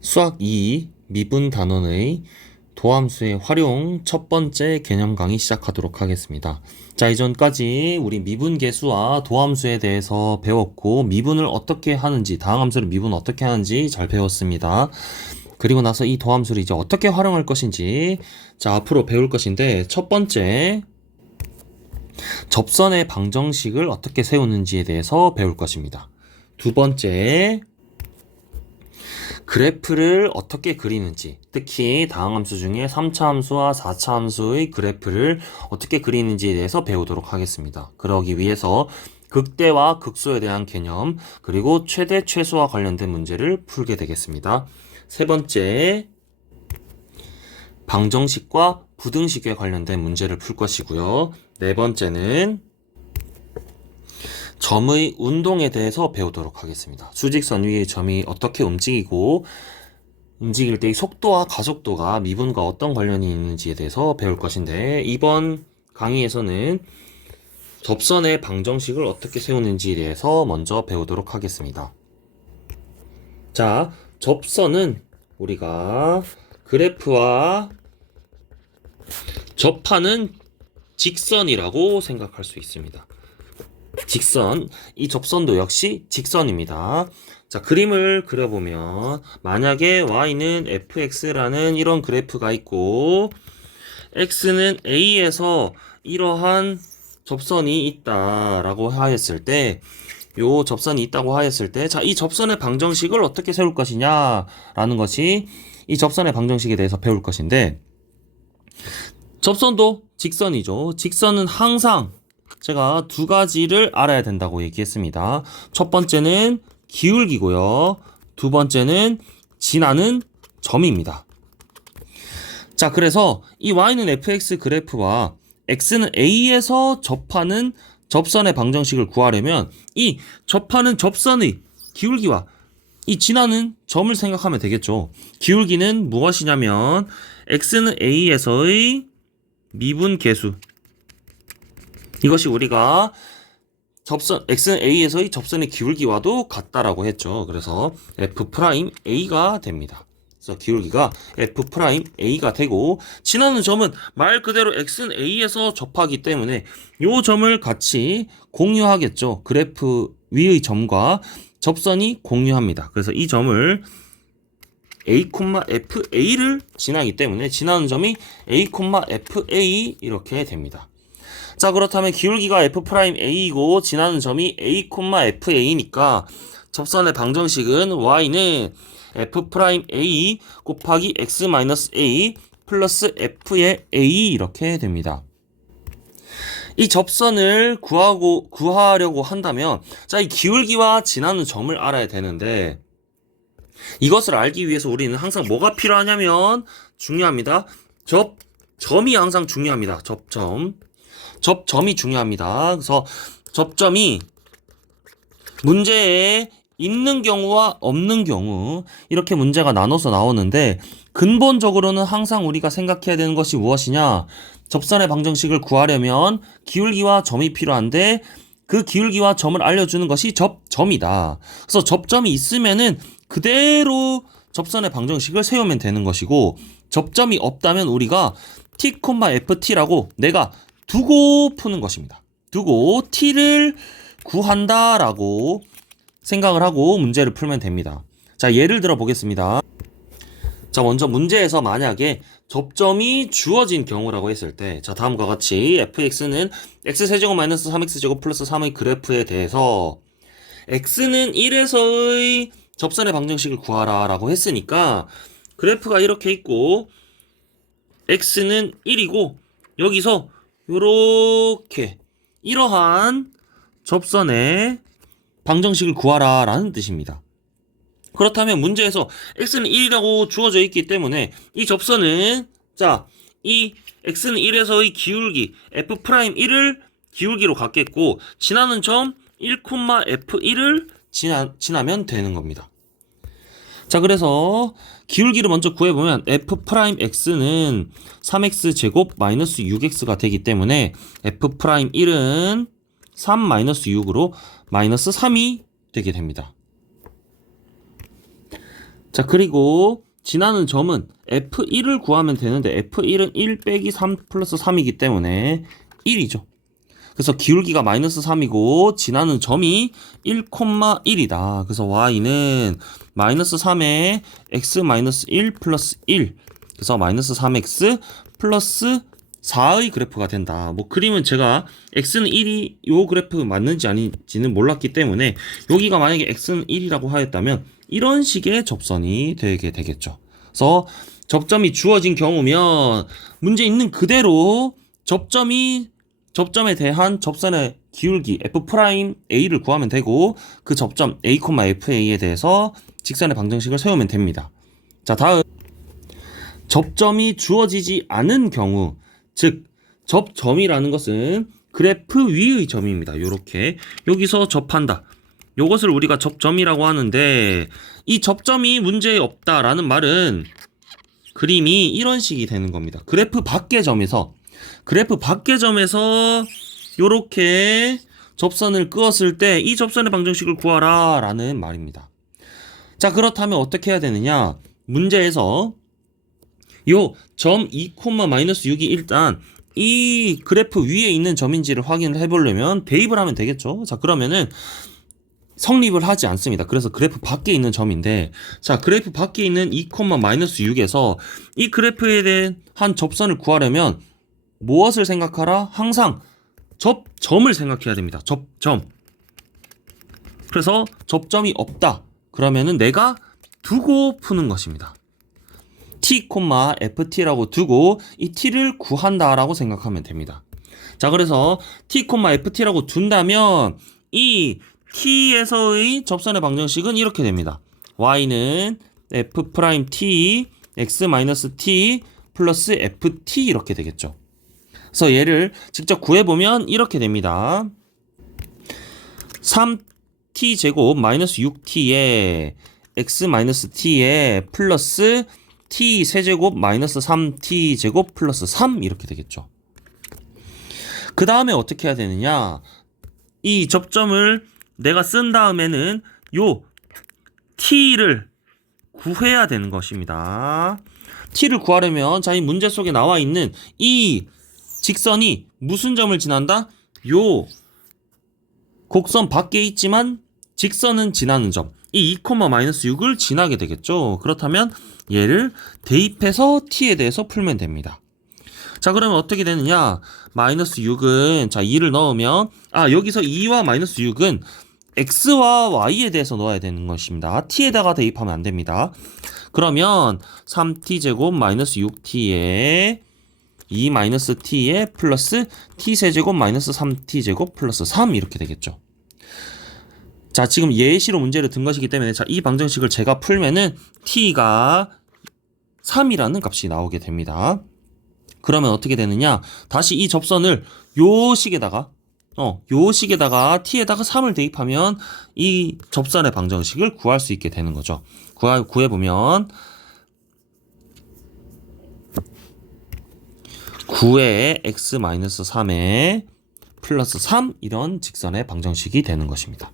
수학 2 미분 단원의 도함수의 활용 첫 번째 개념 강의 시작하도록 하겠습니다. 자, 이전까지 우리 미분계수와 도함수에 대해서 배웠고 미분을 어떻게 하는지, 다항함수를 미분 어떻게 하는지 잘 배웠습니다. 그리고 나서 이 도함수를 이제 어떻게 활용할 것인지 자, 앞으로 배울 것인데 첫 번째 접선의 방정식을 어떻게 세우는지에 대해서 배울 것입니다. 두 번째 그래프를 어떻게 그리는지, 특히 다항함수 중에 3차 함수와 4차 함수의 그래프를 어떻게 그리는지에 대해서 배우도록 하겠습니다. 그러기 위해서 극대와 극소에 대한 개념, 그리고 최대, 최소와 관련된 문제를 풀게 되겠습니다. 세 번째, 방정식과 부등식에 관련된 문제를 풀 것이고요. 네 번째는 점의 운동에 대해서 배우도록 하겠습니다. 수직선 위의 점이 어떻게 움직이고 움직일 때의 속도와 가속도가 미분과 어떤 관련이 있는지에 대해서 배울 것인데 이번 강의에서는 접선의 방정식을 어떻게 세우는지에 대해서 먼저 배우도록 하겠습니다. 자, 접선은 우리가 그래프와 접하는 직선이라고 생각할 수 있습니다. 직선, 이 접선도 역시 직선입니다. 자, 그림을 그려보면 만약에 y는 fx라는 이런 그래프가 있고 x는 a에서 이러한 접선이 있다라고 하였을 때 요 접선이 있다고 하였을 때 자, 이 접선의 방정식을 어떻게 세울 것이냐라는 것이 이 접선의 방정식에 대해서 배울 것인데 접선도 직선이죠. 직선은 항상 제가 두 가지를 알아야 된다고 얘기했습니다. 첫 번째는 기울기고요. 두 번째는 지나는 점입니다. 자, 그래서 이 y는 fx 그래프와 x는 a에서 접하는 접선의 방정식을 구하려면 이 접하는 접선의 기울기와 이 지나는 점을 생각하면 되겠죠. 기울기는 무엇이냐면 x는 a에서의 미분계수, 이것이 우리가 접선 x는 a에서의 접선의 기울기와도 같다라고 했죠. 그래서 f'a가 됩니다. 그래서 기울기가 f'a가 되고 지나는 점은 말 그대로 x는 a에서 접하기 때문에 이 점을 같이 공유하겠죠. 그래프 위의 점과 접선이 공유합니다. 그래서 이 점을 a,fa를 지나기 때문에 지나는 점이 a,fa 이렇게 됩니다. 자, 그렇다면 기울기가 f'a이고 지나는 점이 a,fa니까 접선의 방정식은 y는 f'a 곱하기 x-a 플러스 f의 a 이렇게 됩니다. 이 접선을 구하려고 한다면 자, 이 기울기와 지나는 점을 알아야 되는데 이것을 알기 위해서 우리는 항상 뭐가 필요하냐면 중요합니다. 접점이 항상 중요합니다. 접점이 중요합니다. 그래서 접점이 문제에 있는 경우와 없는 경우 이렇게 문제가 나눠서 나오는데 근본적으로는 항상 우리가 생각해야 되는 것이 무엇이냐? 접선의 방정식을 구하려면 기울기와 점이 필요한데 그 기울기와 점을 알려주는 것이 접점이다. 그래서 접점이 있으면은 그대로 접선의 방정식을 세우면 되는 것이고 접점이 없다면 우리가 t, ft라고 내가 두고 푸는 것입니다. 두고 t를 구한다라고 생각을 하고 문제를 풀면 됩니다. 자, 예를 들어 보겠습니다. 자, 먼저 문제에서 만약에 접점이 주어진 경우라고 했을 때 자, 다음과 같이 fx는 x세제곱 마이너스 3x제곱 플러스 3의 그래프에 대해서 x는 1에서의 접선의 방정식을 구하라 라고 했으니까 그래프가 이렇게 있고 x는 1이고 여기서 요렇게 이러한 접선의 방정식을 구하라 라는 뜻입니다. 그렇다면 문제에서 x는 1이라고 주어져 있기 때문에 이 접선은 자, 이 x는 1에서의 기울기 f'1을 기울기로 갖겠고 지나는 점 1,f1을 지나면 되는 겁니다. 자, 그래서 기울기를 먼저 구해보면 f'x는 3x제곱 마이너스 6x가 되기 때문에 f'1은 3 마이너스 6으로 마이너스 3이 되게 됩니다. 자, 그리고 지나는 점은 F1을 구하면 되는데 F1은 1 빼기 3 플러스 3이기 때문에 1이죠. 그래서 기울기가 마이너스 3이고 지나는 점이 1,1이다. 그래서 y는 마이너스 3에 x 마이너스 1 플러스 1. 그래서 마이너스 3x 플러스 4의 그래프가 된다. 뭐 그림은 제가 x는 1이 요 그래프 맞는지 아닌지는 몰랐기 때문에 여기가 만약에 x는 1이라고 하였다면 이런 식의 접선이 되게 되겠죠. 그래서 접점이 주어진 경우면 문제 있는 그대로 접점에 대한 접선의 기울기 f'A를 구하면 되고 그 접점 A, FA에 대해서 직선의 방정식을 세우면 됩니다. 자, 다음 접점이 주어지지 않은 경우, 즉 접점이라는 것은 그래프 위의 점입니다. 요렇게 여기서 접한다. 요것을 우리가 접점이라고 하는데 이 접점이 문제 없다라는 말은 그림이 이런 식이 되는 겁니다. 그래프 밖의 점에서 요렇게 접선을 그었을 때 이 접선의 방정식을 구하라 라는 말입니다. 자, 그렇다면 어떻게 해야 되느냐? 문제에서 요 점 2,-6이 일단 이 그래프 위에 있는 점인지를 확인을 해보려면 대입을 하면 되겠죠. 자, 그러면은 성립을 하지 않습니다. 그래서 그래프 밖에 있는 점인데, 자, 그래프 밖에 있는 2,-6에서 이 그래프에 대한 접선을 구하려면 무엇을 생각하라? 항상 접점을 생각해야 됩니다. 접점. 그래서 접점이 없다. 그러면은 내가 두고 푸는 것입니다. t, ft라고 두고 이 t를 구한다라고 생각하면 됩니다. 자, 그래서 t, ft라고 둔다면 이 t에서의 접선의 방정식은 이렇게 됩니다. y는 f'(t) x-t 플러스 ft 이렇게 되겠죠. 그래서 얘를 직접 구해보면 이렇게 됩니다. 3t제곱 마이너스 6t에 x-t에 플러스 t 세제곱 마이너스 3t제곱 플러스 3 이렇게 되겠죠. 그 다음에 어떻게 해야 되느냐? 이 접점을 내가 쓴 다음에는 요 t를 구해야 되는 것입니다. t를 구하려면 자, 이 문제 속에 나와 있는 이 직선이 무슨 점을 지난다? 요 곡선 밖에 있지만 직선은 지나는 점, 이 2,-6을 지나게 되겠죠. 그렇다면 얘를 대입해서 t에 대해서 풀면 됩니다. 자, 그러면 어떻게 되느냐? 마이너스 6은 자 2를 넣으면 여기서 2와 마이너스 6은 x와 y에 대해서 넣어야 되는 것입니다. t에다가 대입하면 안 됩니다. 그러면 3t제곱 마이너스 6t에 2 마이너스 t에 플러스 t세제곱 마이너스 3t제곱 플러스 3 이렇게 되겠죠. 자, 지금 예시로 문제를 든 것이기 때문에 자, 이 방정식을 제가 풀면은 t가 3이라는 값이 나오게 됩니다. 그러면 어떻게 되느냐? 다시 이 접선을 요 식에다가 t에다가 3을 대입하면 이 접선의 방정식을 구할 수 있게 되는 거죠. 구해보면 9에 x-3에 플러스 3 이런 직선의 방정식이 되는 것입니다.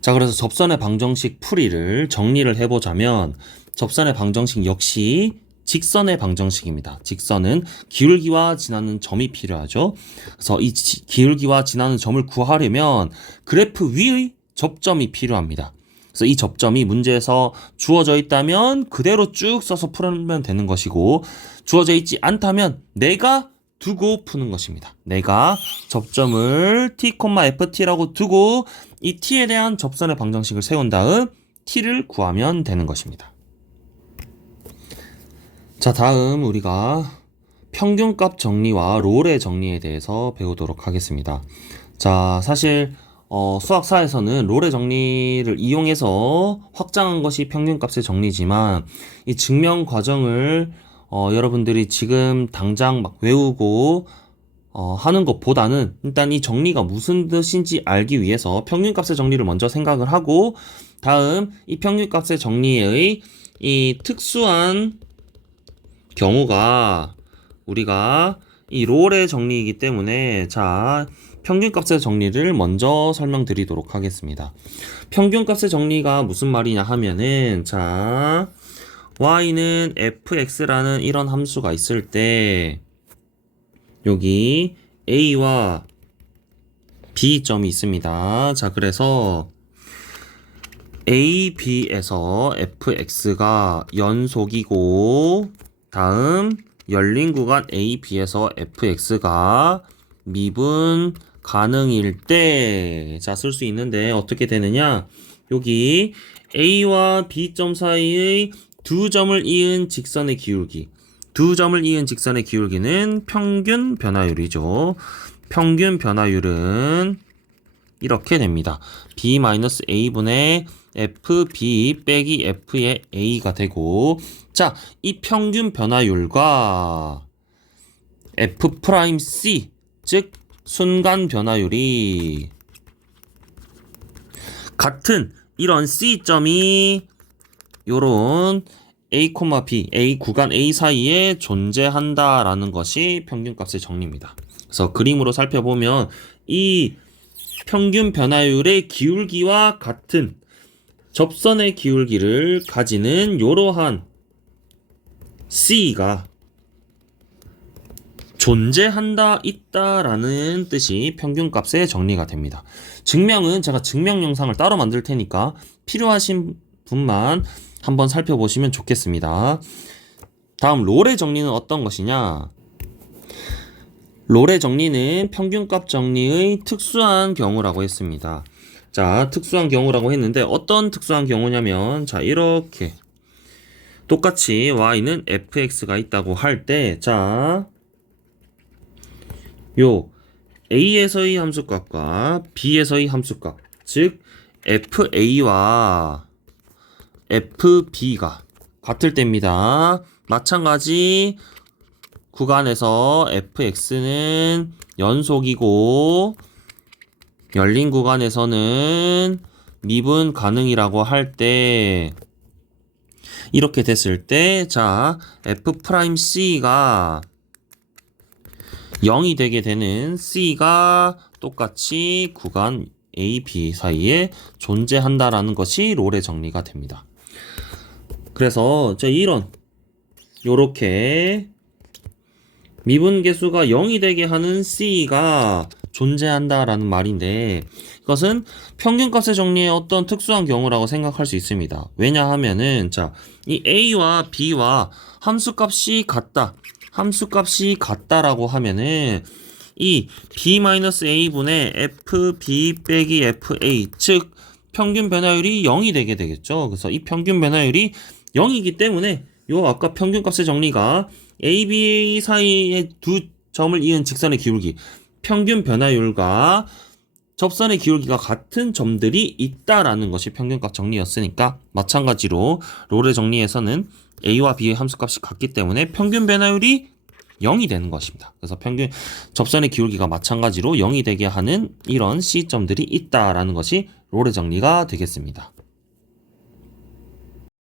자, 그래서 접선의 방정식 풀이를 정리를 해보자면 접선의 방정식 역시 직선의 방정식입니다. 직선은 기울기와 지나는 점이 필요하죠. 그래서 이 기울기와 지나는 점을 구하려면 그래프 위의 접점이 필요합니다. 그래서 이 접점이 문제에서 주어져 있다면 그대로 쭉 써서 풀면 되는 것이고 주어져 있지 않다면 내가 두고 푸는 것입니다. 내가 접점을 t, ft라고 두고 이 t에 대한 접선의 방정식을 세운 다음 t를 구하면 되는 것입니다. 자, 다음 우리가 평균값 정리와 롤의 정리에 대해서 배우도록 하겠습니다. 자, 사실 수학사에서는 롤의 정리를 이용해서 확장한 것이 평균값의 정리지만 이 증명 과정을 여러분들이 지금 당장 막 외우고 하는 것보다는 일단 이 정리가 무슨 뜻인지 알기 위해서 평균값의 정리를 먼저 생각을 하고 다음 이 평균값의 정리의 이 특수한 경우가 우리가 이 롤의 정리이기 때문에 자, 평균값의 정리를 먼저 설명드리도록 하겠습니다. 평균값의 정리가 무슨 말이냐 하면은, 자, y는 fx라는 이런 함수가 있을 때 여기 a와 b 점이 있습니다. 자, 그래서 a, b에서 fx가 연속이고, 다음 열린 구간 a, b에서 fx가 미분 가능일 때, 자, 쓸 수 있는데 어떻게 되느냐? 여기 a와 b점 사이의 두 점을 이은 직선의 기울기, 두 점을 이은 직선의 기울기는 평균 변화율이죠. 평균 변화율은 이렇게 됩니다. b-a분의 fb 빼기 f의 a가 되고, 자, 이 평균 변화율과 f'c, 즉 순간 변화율이 같은 이런 c점이 요런 a, b, a 구간 a 사이에 존재한다라는 것이 평균값의 정리입니다. 그래서 그림으로 살펴보면 이 평균 변화율의 기울기와 같은 접선의 기울기를 가지는 이러한 C가 존재한다, 있다라는 뜻이 평균값의 정리가 됩니다. 증명은 제가 증명 영상을 따로 만들 테니까 필요하신 분만 한번 살펴보시면 좋겠습니다. 다음 롤의 정리는 어떤 것이냐? 롤의 정리는 평균값 정리의 특수한 경우라고 했습니다. 자, 특수한 경우라고 했는데 어떤 특수한 경우냐면, 자, 이렇게 똑같이 y는 fx가 있다고 할 때, 자, 요 a에서의 함수값과 b에서의 함수값, 즉 fa와 fb가 같을 때입니다. 마찬가지 구간에서 fx는 연속이고 열린 구간에서는 미분 가능이라고 할 때, 이렇게 됐을 때, 자, f'c가 0이 되게 되는 c가 똑같이 구간 a, b 사이에 존재한다라는 것이 롤의 정리가 됩니다. 그래서 이런 요렇게 미분 계수가 0이 되게 하는 c가 존재한다라는 말인데, 이것은 평균값의 정리의 어떤 특수한 경우라고 생각할 수 있습니다. 왜냐하면은, 자, 이 a와 b와 함수값이 같다라고 하면은 이 b-a분의 fb 빼기 fa, 즉 평균 변화율이 0이 되게 되겠죠. 그래서 이 평균 변화율이 0이기 때문에 요 아까 평균값의 정리가 a, b 사이의 두 점을 이은 직선의 기울기, 평균 변화율과 접선의 기울기가 같은 점들이 있다라는 것이 평균값 정리였으니까, 마찬가지로 롤의 정리에서는 a와 b의 함수값이 같기 때문에 평균 변화율이 0이 되는 것입니다. 그래서 평균 접선의 기울기가 마찬가지로 0이 되게 하는 이런 c점들이 있다라는 것이 롤의 정리가 되겠습니다.